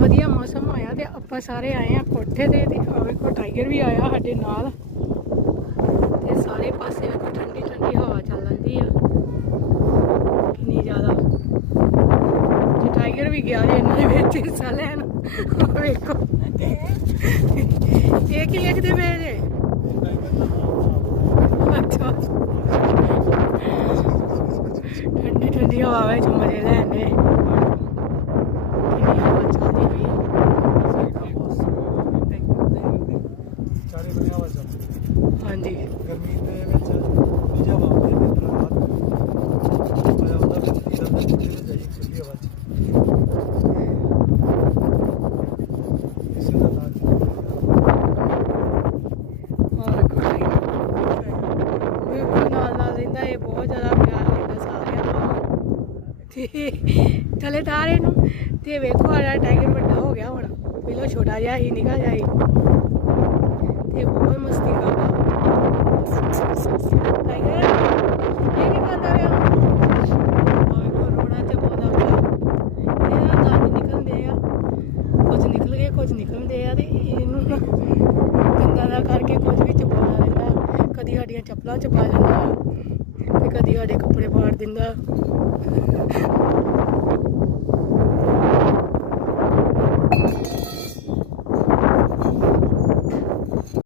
ਵਧੀਆ ਮੌਸਮ ਹੋਇਆ ਤੇ ਆਪਾਂ ਸਾਰੇ ਆਏ ਆ ਕੋਠੇ ਤੇ ਤੇ ਆ ਵੇਖੋ ਟਾਈਗਰ ਵੀ ਆਇਆ ਸਾਡੇ ਨਾਲ। ਤੇ ਸਾਰੇ ਪਾਸੇ ਵੇਖੋ ਠੰਡੀ ਠੰਡੀ ਹਵਾ ਚੱਲ ਚੱਲਦੀ ਆ। ਕਿੰਨੀ ਜ਼ਿਆਦਾ। ਤੇ ਟਾਈਗਰ ਵੀ ਗਿਆ ਜੇ ਇਹਨਾਂ ਦੇ ਵਿੱਚ ਹਿੱਸਾ ਲੈਣ ਵੇਖੋ। ਇਹ ਕੀ ਲਿਖਦੇ ਪਏ ਜੇ? ਅੱਛਾ। ਠੰਡੀ ਠੰਡੀ ਹਵਾ ਵਿੱਚ ਮਜ਼ੇ ਲੈਣੇ ਹਾਂਜੀ। ਗਰਮੀ ਦੇ ਵਿੱਚ ਦੂਜਾ ਵਾਪਰੇ ਦੇ ਤਰ੍ਹਾਂ ਰਾਤ ਮੈਂ ਉਹਦਾ ਵਿੱਚ ਕੀ ਰੰਦਾ ਕਿਤੇ ਜਾਈ ਖੁੱਲੀ ਹਵਾ ਚ। ਇਸੇ ਦਾ ਨਾਮ ਹੋਰ ਕੋਈ ਵੇਖੋ ਨਾਲ ਨਾਲ ਰਹਿੰਦਾ ਇਹ ਬਹੁਤ ਜ਼ਿਆਦਾ ਪਿਆਰ ਲੈਂਦਾ ਸਾਰਿਆਂ ਨੂੰ ਤੇ ਥਲੇ ਤਾਰੇ ਨੂੰ ਤੇ ਵੇਖੋ ਸਾਡਾ ਟਾਈਗਰ ਵੱਡਾ ਹੋ ਗਿਆ ਹੁਣ। ਪਹਿਲਾਂ ਛੋਟਾ ਜਿਹਾ ਸੀ ਨਿਕਾ ਜਾਈ ਤੇ ਬਹੁਤ ਮਸਤੀ ਕਰਦਾ ਟਾਈਗਰ ਇਹ ਕੀ ਕਰਦਾ ਪਿਆ ਉਹ ਵੇਖੋ ਰੋਣਾ ਤੇ ਪਾਉਂਦਾ ਪਿਆ ਇਹਦਾ ਦੰਦ ਨਿਕਲਦੇ ਆ ਕੁਝ ਨਿਕਲ ਨਿਕਲਦੇ ਆ ਤੇ ਇਹਨੂੰ ਨਾ ਦੰਦਾਂ ਦਾ ਕਰਕੇ ਕੁਝ ਵੀ ਚਪਾਉਂਦਾ ਰਹਿੰਦਾ। ਕਦੀ ਸਾਡੀਆਂ ਚੱਪਲਾਂ ਚ ਪਾ ਜਾਂਦਾ ਤੇ ਕਦੀ ਸਾਡੇ ਕੱਪੜੇ ਪਾੜ ਦਿੰਦਾ।